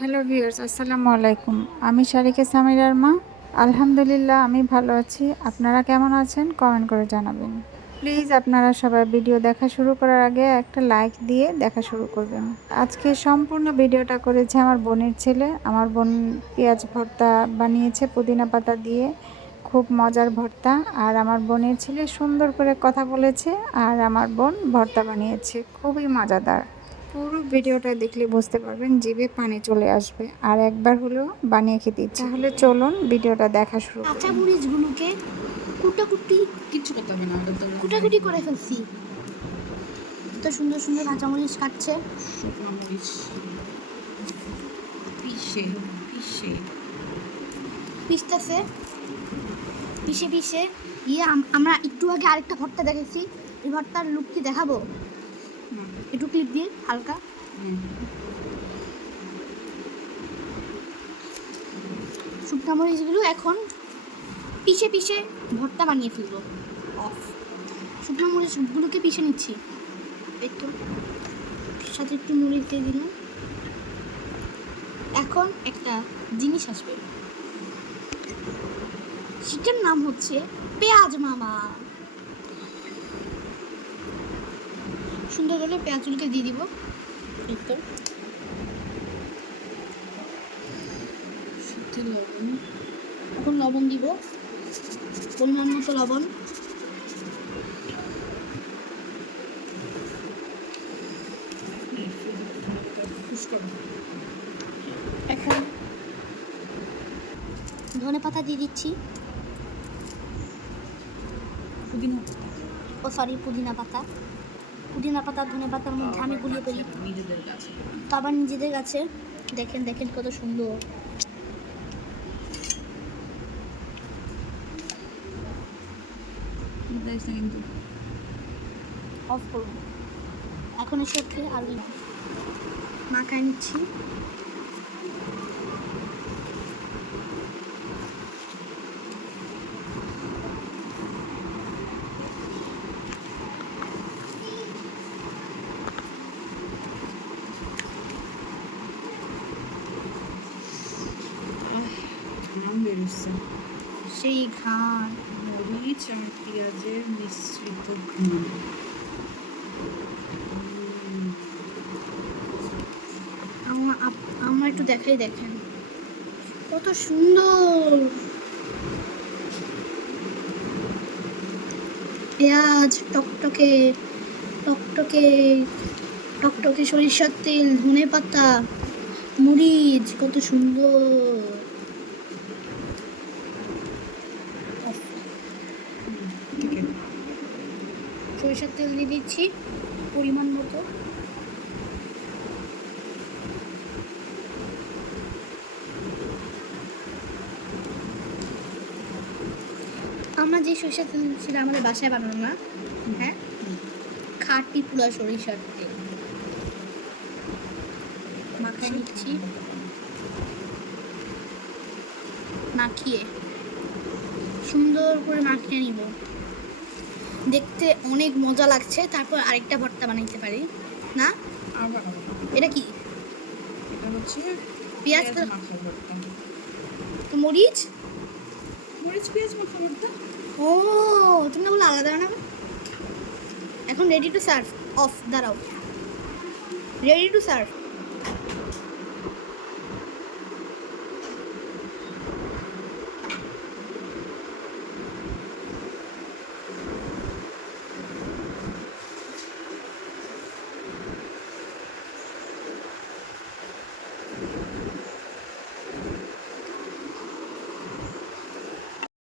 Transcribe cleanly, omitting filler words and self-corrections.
Hello viewers, আসসালামু আলাইকুম। আমি শারিকা সামিরার মা। আলহামদুলিল্লাহ আমি ভালো আছি। আপনারা কেমন আছেন কমেন্ট করে জানাবেন। প্লিজ আপনারা সবাই ভিডিও দেখা শুরু করার আগে একটা লাইক দিয়ে দেখা শুরু করবেন। আজকে সম্পূর্ণ ভিডিওটা করেছে আমার বোনের ছেলে। আমার বোন পেঁয়াজ ভর্তা বানিয়েছে পুদিনা পাতা দিয়ে, খুব মজার ভর্তা। আর আমার বোনের ছেলে সুন্দর করে কথা বলেছে, আর আমার বোন ভর্তা বানিয়েছে, খুবই মজাদার। পুরো ভিডিওটা দেখলে বুঝতে পারবেন, জিভে পানি চলে আসবে আর একবার হলেও বানিয়ে খেতে ইচ্ছে। তাহলে চলুন ভিডিওটা দেখা শুরু করি। কাঁচা মরিচগুলোকে কুটাকুটি কিচ্ছু করতে হবে না, ওটা তো কুটাকুটি করে ফেলছি। এত সুন্দর সুন্দর কাঁচামরিচ কাটছে। শুকনো মরিচ পিষে পিষে পিষতেছে, পিষে পিষে আমরা একটু আগে আরেকটা ভর্তা দেখেছি। এই ভর্তার লুক কি দেখাবো একটু ক্লিপ দিয়ে হালকা। শুকনো মরিচগুলো এখন পিষে পিষে ভর্তা বানিয়ে ফেলবো। অফ শুকনো মরিচগুলোকে পিষে নিচ্ছি। একটু সাথে একটু মরিচ দিয়ে দিলাম। এখন একটা জিনিস আসবে, সেটার নাম হচ্ছে পেঁয়াজ মামা। সুন্দর করে পেঁয়াজগুলোকে দিয়ে দিব। লবণ, এখন লবণ দিব, পরিমাণ মতো লবণ। এখন ধনে পাতা দিয়ে দিচ্ছি। পুদিনা পুদিনা পাতা। পুদিনা পাতা ধনে পাতার মধ্যে আমি গুলিয়ে ফেলি। নিজেদের কাছে তো আবার নিজেদের কাছে দেখেন দেখেন কত সুন্দর। কিন্তু অফ করুন। এখন এর সাথে আলু মাখায় নিচ্ছি। ঘাম বেরোচ্ছে, সেই ঘাট মরিচ আর পেঁয়াজের মিশ্রিত ঘাম। আমার একটু দেখাই, দেখেন কত সুন্দর। পেঁয়াজ টকটকে টকটকে টকটকে, সরিষার তেল, ধনে পাতা, মরিচ, কত সুন্দর। সরিষার তেল দিয়ে দিচ্ছি পরিমাণ মতো। আমরা যে সরিষার তেল ছিল আমাদের বাসায় বানানো না, হ্যাঁ, খাঁটি পুরা সরিষার তেল মাখায় নিচ্ছি। মাখিয়ে সুন্দর করে মাখিয়ে নিব। দেখতে অনেক মজা লাগছে। তারপর আরেকটা ভর্তা বানাইতে পারি না? আবার এটা কি? এটা হচ্ছে পেঁয়াজ মাখা ভর্তা। মরিচ মরিচ পেঁয়াজ মাখা ভর্তা। ও, তুমি ওগুলো আলাদা বানাবে। এখন রেডি টু সার্ভ। অফ, দাঁড়াও, রেডি টু সার্ভ।